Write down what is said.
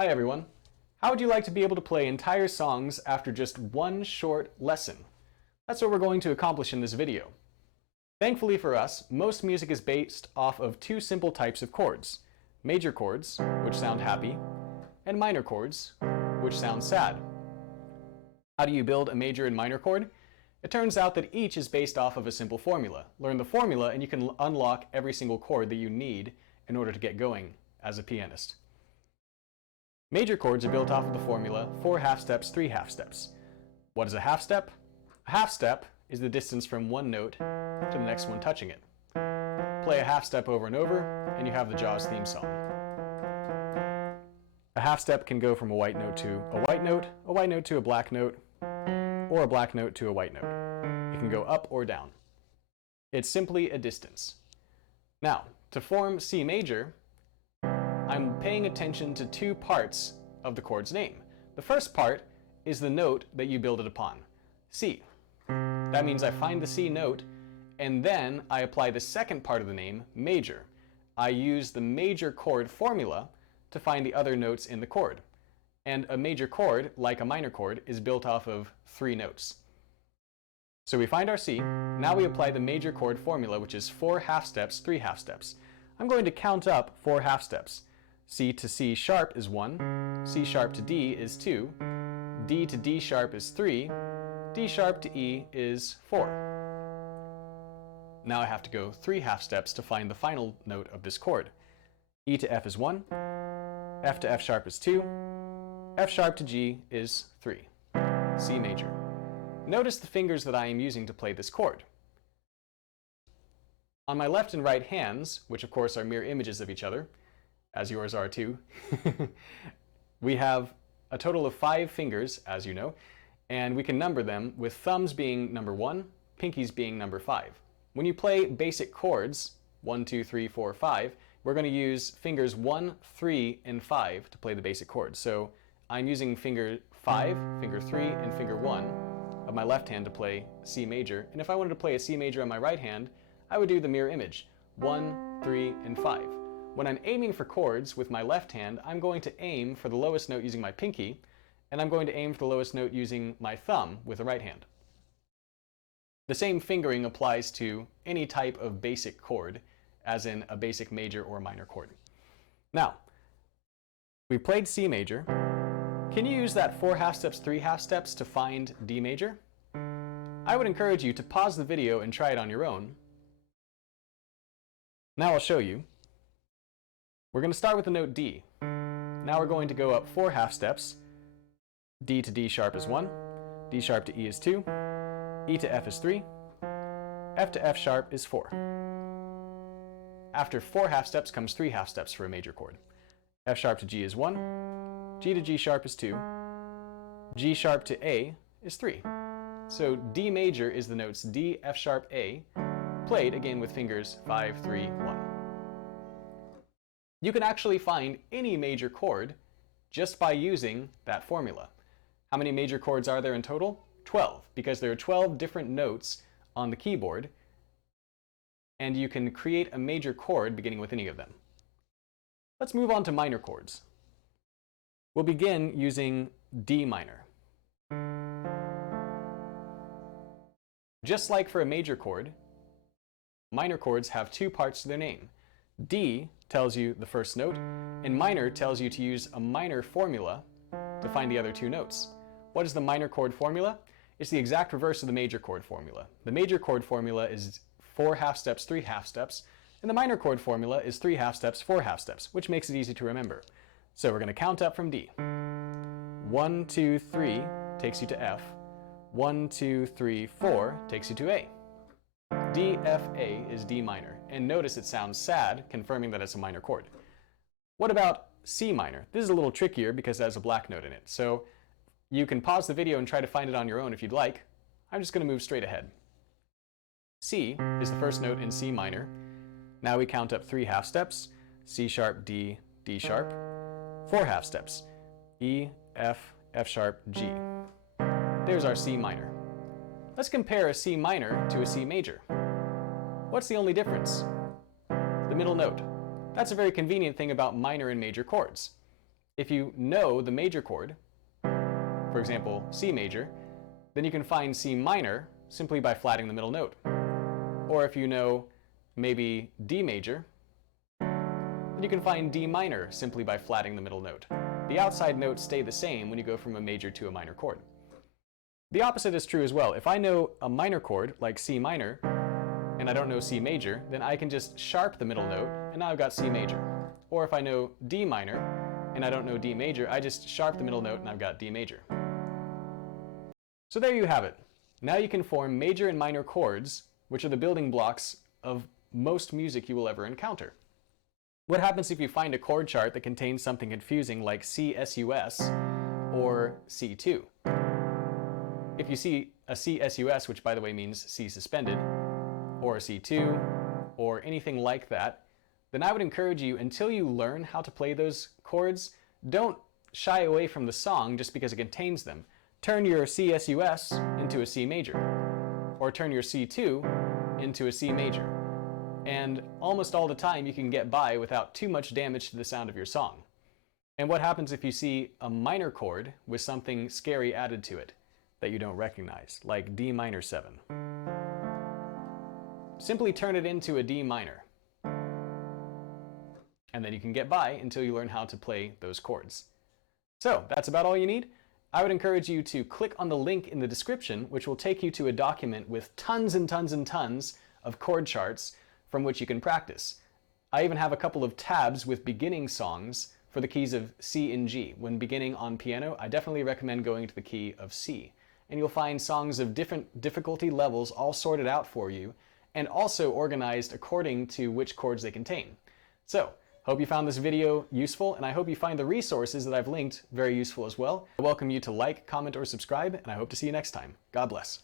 Hi everyone. How would you like to be able to play entire songs after just one short lesson? That's what we're going to accomplish in this video. Thankfully for us, most music is based off of two simple types of chords: major chords, which sound happy, and minor chords, which sound sad. How do you build a major and minor chord? It turns out that each is based off of a simple formula. Learn the formula and you can unlock every single chord that you need in order to get going as a pianist. Major chords are built off of the formula 4 half steps, 3 half steps. What is a half step? A half step is the distance from one note to the next one touching it. Play a half step over and over, and you have the Jaws theme song. A half step can go from a white note to a white note to a black note, or a black note to a white note. It can go up or down. It's simply a distance. Now, to form C major, I'm paying attention to two parts of the chord's name. The first part is the note that you build it upon, C. That means I find the C note, and then I apply the second part of the name, major. I use the major chord formula to find the other notes in the chord. And a major chord, like a minor chord, is built off of 3 notes. So we find our C, now we apply the major chord formula, which is 4 half steps, 3 half steps. I'm going to count up 4 half steps. C to C sharp is 1, C sharp to D is 2, D to D sharp is 3, D sharp to E is 4. Now I have to go 3 half steps to find the final note of this chord. E to F is 1, F to F sharp is 2, F sharp to G is 3. C major. Notice the fingers that I am using to play this chord. On my left and right hands, which of course are mirror images of each other, as yours are too, we have a total of 5 fingers, as you know, and we can number them with thumbs being number 1, pinkies being number 5. When you play basic chords, 1, 2, 3, 4, 5, we're going to use fingers 1, 3, and 5 to play the basic chords. So I'm using finger 5, finger 3, and finger 1 of my left hand to play C major. And if I wanted to play a C major on my right hand, I would do the mirror image, 1, 3, and 5. When I'm aiming for chords with my left hand, I'm going to aim for the lowest note using my pinky, and I'm going to aim for the lowest note using my thumb with the right hand. The same fingering applies to any type of basic chord, as in a basic major or minor chord. Now, we played C major. Can you use that 4 half steps, 3 half steps to find D major? I would encourage you to pause the video and try it on your own. Now I'll show you. We're going to start with the note D. Now we're going to go up 4 half steps. D to D sharp is 1, D sharp to E is 2, E to F is 3, F to F sharp is 4. After 4 half steps comes 3 half steps for a major chord. F sharp to G is 1, G to G sharp is 2, G sharp to A is 3. So D major is the notes D, F sharp, A, played again with fingers 5, 3, 1. You can actually find any major chord just by using that formula. How many major chords are there in total? 12, because there are 12 different notes on the keyboard, and you can create a major chord beginning with any of them. Let's move on to minor chords. We'll begin using D minor. Just like for a major chord, minor chords have 2 parts to their name. D tells you the first note, and minor tells you to use a minor formula to find the other 2 notes. What is the minor chord formula? It's the exact reverse of the major chord formula. The major chord formula is 4 half steps, 3 half steps, and the minor chord formula is 3 half steps, 4 half steps, which makes it easy to remember. So we're going to count up from D. 1, 2, 3 takes you to F. 1, 2, 3, 4 takes you to A. D, F, A is D minor, and notice it sounds sad, confirming that it's a minor chord. What about C minor? This is a little trickier because it has a black note in it, so you can pause the video and try to find it on your own if you'd like. I'm just going to move straight ahead. C is the first note in C minor. Now we count up 3 half steps, C sharp, D, D sharp, 4 half steps, E, F, F sharp, G. There's our C minor. Let's compare a C minor to a C major. What's the only difference? The middle note. That's a very convenient thing about minor and major chords. If you know the major chord, for example, C major, then you can find C minor simply by flatting the middle note. Or if you know maybe D major, then you can find D minor simply by flatting the middle note. The outside notes stay the same when you go from a major to a minor chord. The opposite is true as well. If I know a minor chord, like C minor, and I don't know C major, then I can just sharp the middle note, and now I've got C major. Or if I know D minor, and I don't know D major, I just sharp the middle note, and I've got D major. So there you have it. Now you can form major and minor chords, which are the building blocks of most music you will ever encounter. What happens if you find a chord chart that contains something confusing like C-sus or C2? If you see a C-sus, which by the way means C suspended, or a C2, or anything like that, then I would encourage you, until you learn how to play those chords, don't shy away from the song just because it contains them. Turn your C-sus into a C major, or turn your C2 into a C major. And almost all the time you can get by without too much damage to the sound of your song. And what happens if you see a minor chord with something scary added to it that you don't recognize, like D minor 7? Simply turn it into a D minor. And then you can get by until you learn how to play those chords. So that's about all you need. I would encourage you to click on the link in the description, which will take you to a document with tons and tons and tons of chord charts from which you can practice. I even have a couple of tabs with beginning songs for the keys of C and G. When beginning on piano, I definitely recommend going to the key of C. And you'll find songs of different difficulty levels all sorted out for you, and also organized according to which chords they contain. So, hope you found this video useful, and I hope you find the resources that I've linked very useful as well. I welcome you to like, comment, or subscribe, and I hope to see you next time. God bless.